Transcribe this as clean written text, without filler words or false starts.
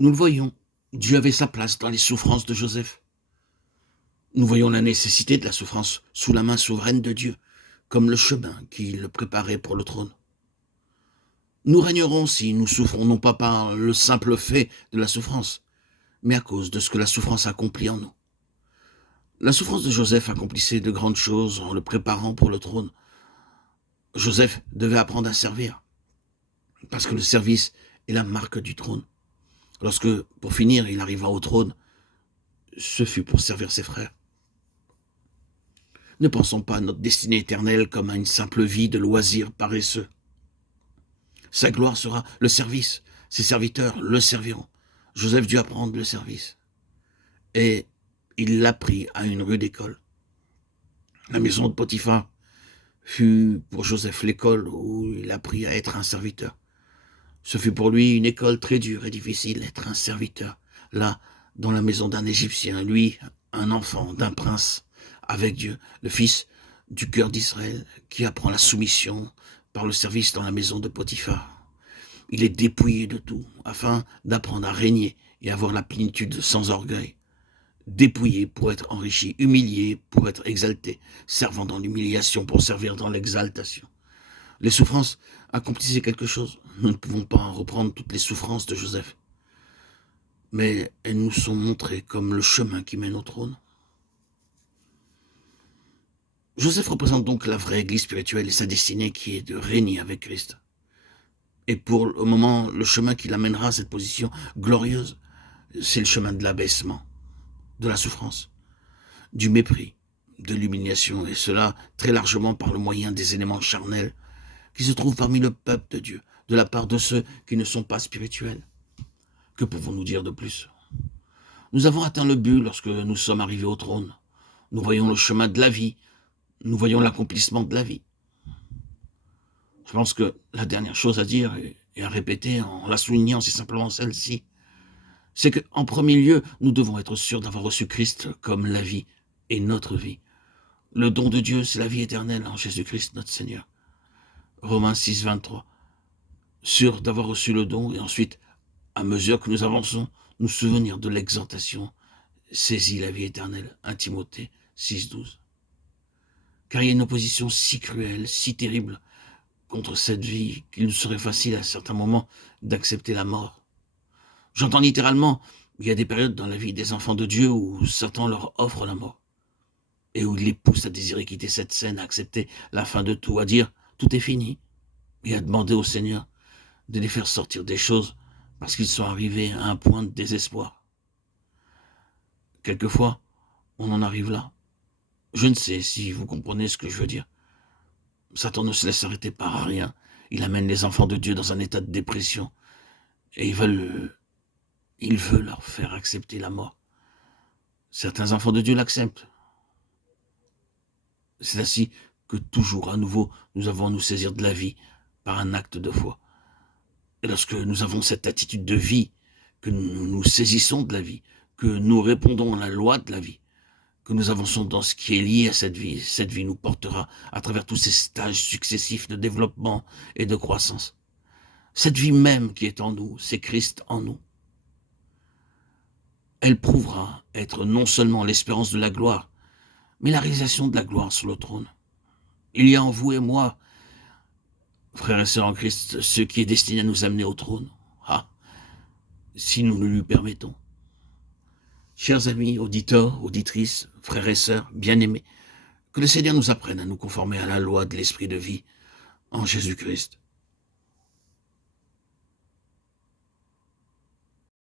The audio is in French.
Nous le voyons, Dieu avait sa place dans les souffrances de Joseph. Nous voyons la nécessité de la souffrance sous la main souveraine de Dieu, comme le chemin qui le préparait pour le trône. Nous régnerons si nous souffrons non pas par le simple fait de la souffrance, mais à cause de ce que la souffrance accomplit en nous. La souffrance de Joseph accomplissait de grandes choses en le préparant pour le trône. Joseph devait apprendre à servir, parce que le service est la marque du trône. Lorsque, pour finir, il arriva au trône, ce fut pour servir ses frères. Ne pensons pas à notre destinée éternelle comme à une simple vie de loisirs paresseux. Sa gloire sera le service. Ses serviteurs le serviront. Joseph dut apprendre le service. Et il l'apprit à une rude école. La maison de Potiphar fut pour Joseph l'école où il apprit à être un serviteur. Ce fut pour lui une école très dure et difficile, être un serviteur. Là, dans la maison d'un Égyptien, lui, un enfant d'un prince, avec Dieu, le fils du cœur d'Israël, qui apprend la soumission par le service dans la maison de Potiphar. Il est dépouillé de tout, afin d'apprendre à régner et avoir la plénitude sans orgueil. Dépouillé pour être enrichi, humilié pour être exalté, servant dans l'humiliation pour servir dans l'exaltation. Les souffrances accomplissaient quelque chose. Nous ne pouvons pas en reprendre toutes les souffrances de Joseph. Mais elles nous sont montrées comme le chemin qui mène au trône. Joseph représente donc la vraie église spirituelle et sa destinée qui est de régner avec Christ. Et pour le moment, le chemin qui l'amènera à cette position glorieuse, c'est le chemin de l'abaissement, de la souffrance, du mépris, de l'humiliation, et cela très largement par le moyen des éléments charnels qui se trouvent parmi le peuple de Dieu, de la part de ceux qui ne sont pas spirituels. Que pouvons-nous dire de plus? Nous avons atteint le but lorsque nous sommes arrivés au trône. Nous voyons le chemin de la vie, nous voyons l'accomplissement de la vie. Je pense que la dernière chose à dire et à répéter en la soulignant, c'est simplement celle-ci. C'est qu'en premier lieu, nous devons être sûrs d'avoir reçu Christ comme la vie et notre vie. Le don de Dieu, c'est la vie éternelle en Jésus-Christ notre Seigneur. Romains 6, 23. Sûrs d'avoir reçu le don et ensuite, à mesure que nous avançons, nous souvenir de l'exaltation, saisit la vie éternelle. 1 Timothée 6, 12. Car il y a une opposition si cruelle, si terrible contre cette vie qu'il nous serait facile à certains moments d'accepter la mort. J'entends littéralement, il y a des périodes dans la vie des enfants de Dieu où Satan leur offre la mort et où il les pousse à désirer quitter cette scène, à accepter la fin de tout, à dire tout est fini et à demander au Seigneur de les faire sortir des choses parce qu'ils sont arrivés à un point de désespoir. Quelquefois, on en arrive là. Je ne sais si vous comprenez ce que je veux dire. Satan ne se laisse arrêter par rien. Il amène les enfants de Dieu dans un état de dépression et il veut leur faire accepter la mort. Certains enfants de Dieu l'acceptent. C'est ainsi que toujours à nouveau nous avons à nous saisir de la vie par un acte de foi. Et lorsque nous avons cette attitude de vie, que nous nous saisissons de la vie, que nous répondons à la loi de la vie, que nous avançons dans ce qui est lié à cette vie nous portera à travers tous ces stages successifs de développement et de croissance. Cette vie même qui est en nous, c'est Christ en nous. Elle prouvera être non seulement l'espérance de la gloire, mais la réalisation de la gloire sur le trône. Il y a en vous et moi, frères et sœurs en Christ, ce qui est destiné à nous amener au trône. Ah, si nous le lui permettons. Chers amis, auditeurs, auditrices, frères et sœurs, bien-aimés, que le Seigneur nous apprenne à nous conformer à la loi de l'esprit de vie en Jésus-Christ.